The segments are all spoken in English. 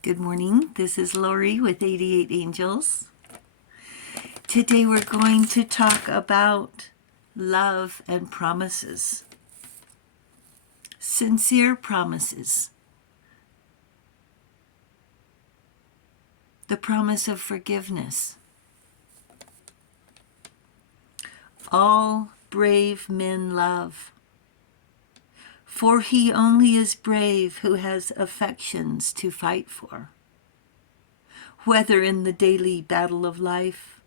Good morning. This is Lori with 88 Angels. Today we're going to talk about love and promises. Sincere promises. The promise of forgiveness. All brave men love. For he only is brave who has affections to fight for, whether in the daily battle of life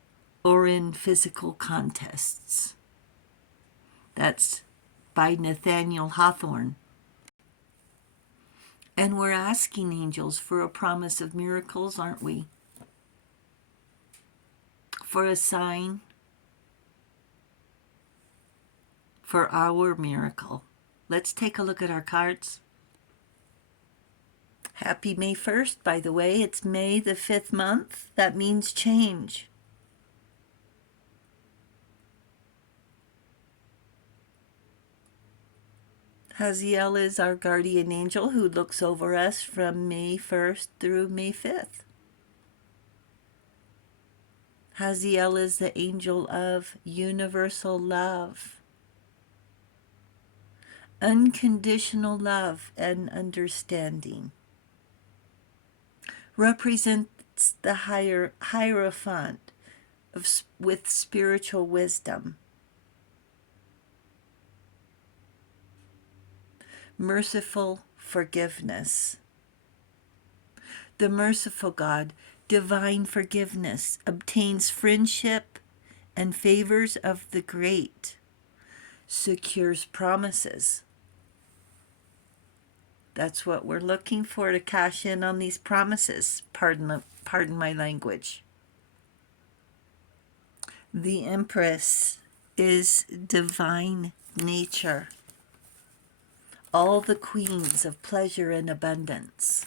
or in physical contests. That's by Nathaniel Hawthorne. And we're asking angels for a promise of miracles, aren't we? For a sign, for our miracle. Let's take a look at our cards. Happy May 1st, by the way. It's May the 5th month. That means change. Haziel is our guardian angel who looks over us from May 1st through May 5th. Haziel is the angel of universal love, unconditional love and understanding. Represents the Hierophant with spiritual wisdom. Merciful forgiveness. The merciful God, divine forgiveness, obtains friendship and favors of the great, secures promises. That's what we're looking for, to cash in on these promises. Pardon my language. The Empress is divine nature. All the queens of pleasure and abundance,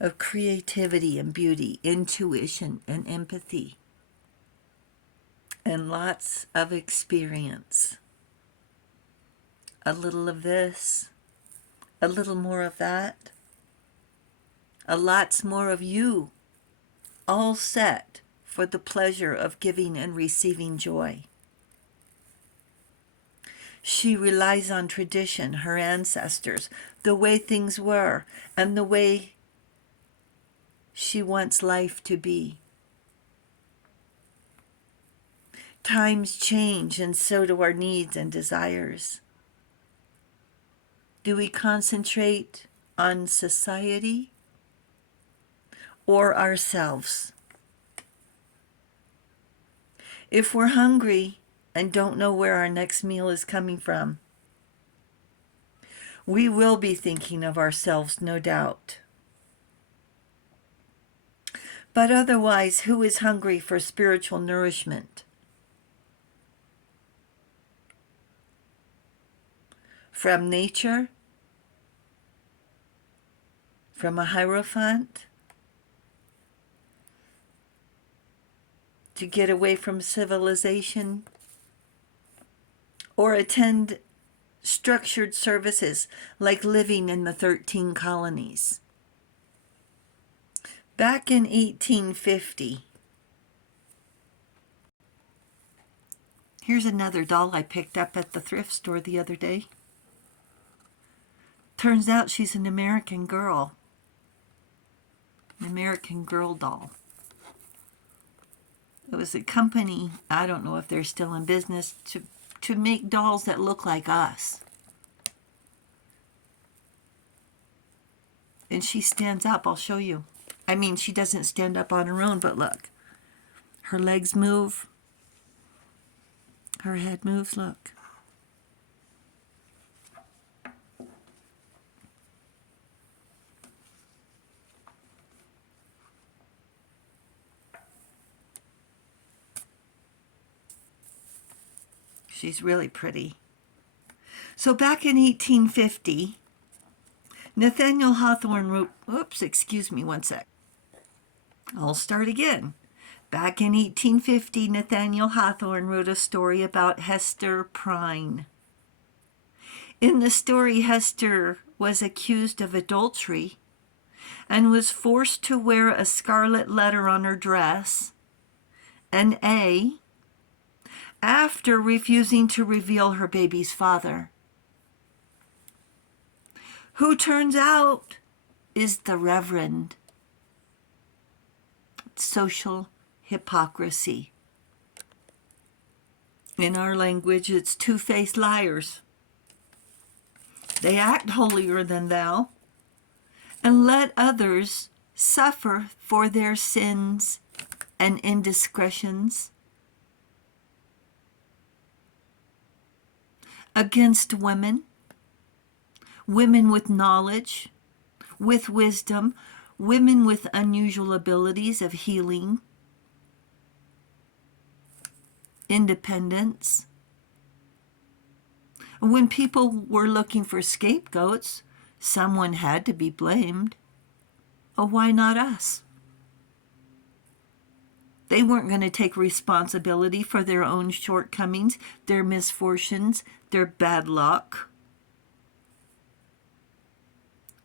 of creativity and beauty, intuition and empathy, and lots of experience. A little of this, a little more of that, a lots more of you, all set for the pleasure of giving and receiving joy. She relies on tradition, her ancestors, the way things were, and the way she wants life to be. Times change, and so do our needs and desires. Do we concentrate on society or ourselves? If we're hungry and don't know where our next meal is coming from, we will be thinking of ourselves, no doubt. But otherwise, who is hungry for spiritual nourishment? From nature? From a Hierophant? To get away from civilization? Or attend structured services like living in the 13 colonies. Back in 1850, here's another doll I picked up at the thrift store the other day. Turns out she's an American girl. An American Girl doll. It was a company, I don't know if they're still in business, to make dolls that look like us. And she stands up. I'll show you. I mean, she doesn't stand up on her own, but look. Her legs move. Her head moves, look. She's really pretty. So back in 1850, Nathaniel Hawthorne wrote, excuse me one sec. I'll start again. Back in 1850, Nathaniel Hawthorne wrote a story about Hester Prynne. In the story, Hester was accused of adultery and was forced to wear a scarlet letter on her dress, an A, after refusing to reveal her baby's father, who turns out is the Reverend. Social hypocrisy. In our language, it's two-faced liars. They act holier than thou and let others suffer for their sins and indiscretions. Against women, women with knowledge, with wisdom, women with unusual abilities of healing, independence. When people were looking for scapegoats, someone had to be blamed. Oh, why not us? They weren't going to take responsibility for their own shortcomings, their misfortunes, their bad luck,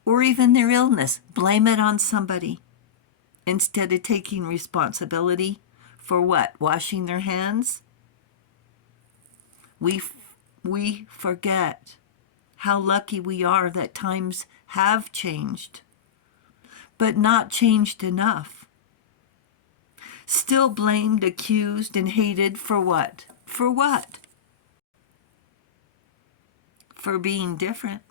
or even their illness. Blame it on somebody instead of taking responsibility for what? Washing their hands? We forget how lucky we are that times have changed, but not changed enough. Still blamed, accused, and hated for what? For what? For being different.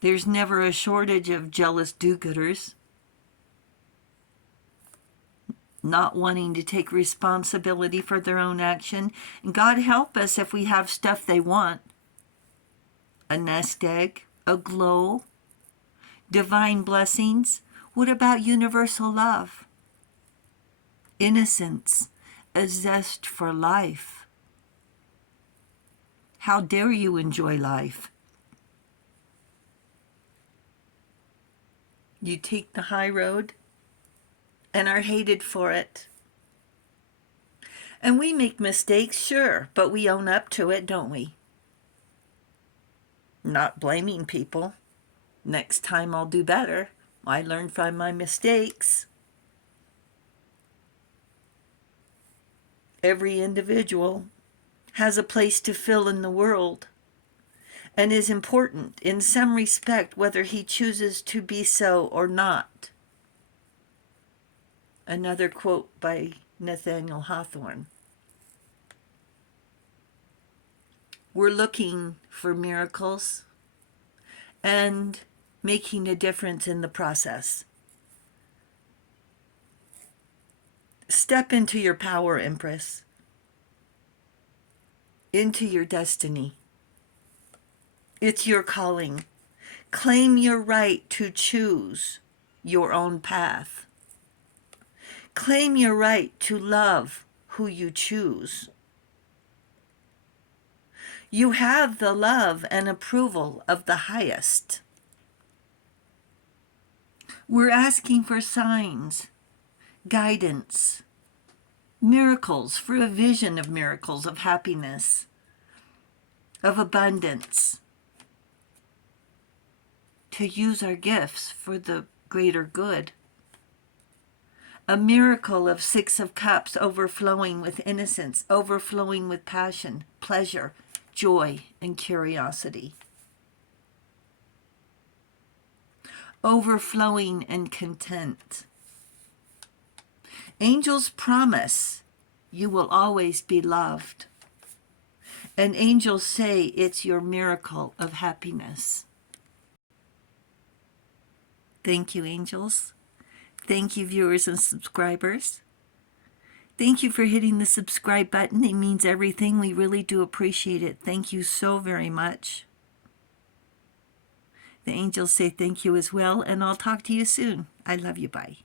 There's never a shortage of jealous do-gooders, not wanting to take responsibility for their own action. And God help us if we have stuff they want. A nest egg, a glow, divine blessings. What about universal love? Innocence, a zest for life. How dare you enjoy life? You take the high road and are hated for it. And we make mistakes, sure, but we own up to it, don't we? Not blaming people. Next time I'll do better. I learn from my mistakes. Every individual has a place to fill in the world and is important in some respect, whether he chooses to be so or not. Another quote by Nathaniel Hawthorne. We're looking for miracles and making a difference in the process. Step into your power, Empress. Into your destiny. It's your calling. Claim your right to choose your own path. Claim your right to love who you choose. You have the love and approval of the highest. We're asking for signs, guidance, miracles, for a vision of miracles, of happiness, of abundance, to use our gifts for the greater good. A miracle of 6 of Cups overflowing with innocence, overflowing with passion, pleasure, joy, and curiosity. Overflowing and content. Angels promise you will always be loved. And angels say it's your miracle of happiness. Thank you, angels. Thank you, viewers and subscribers. Thank you for hitting the subscribe button. It means everything. We really do appreciate it. Thank you so very much. The angels say thank you as well, and I'll talk to you soon. I love you. Bye.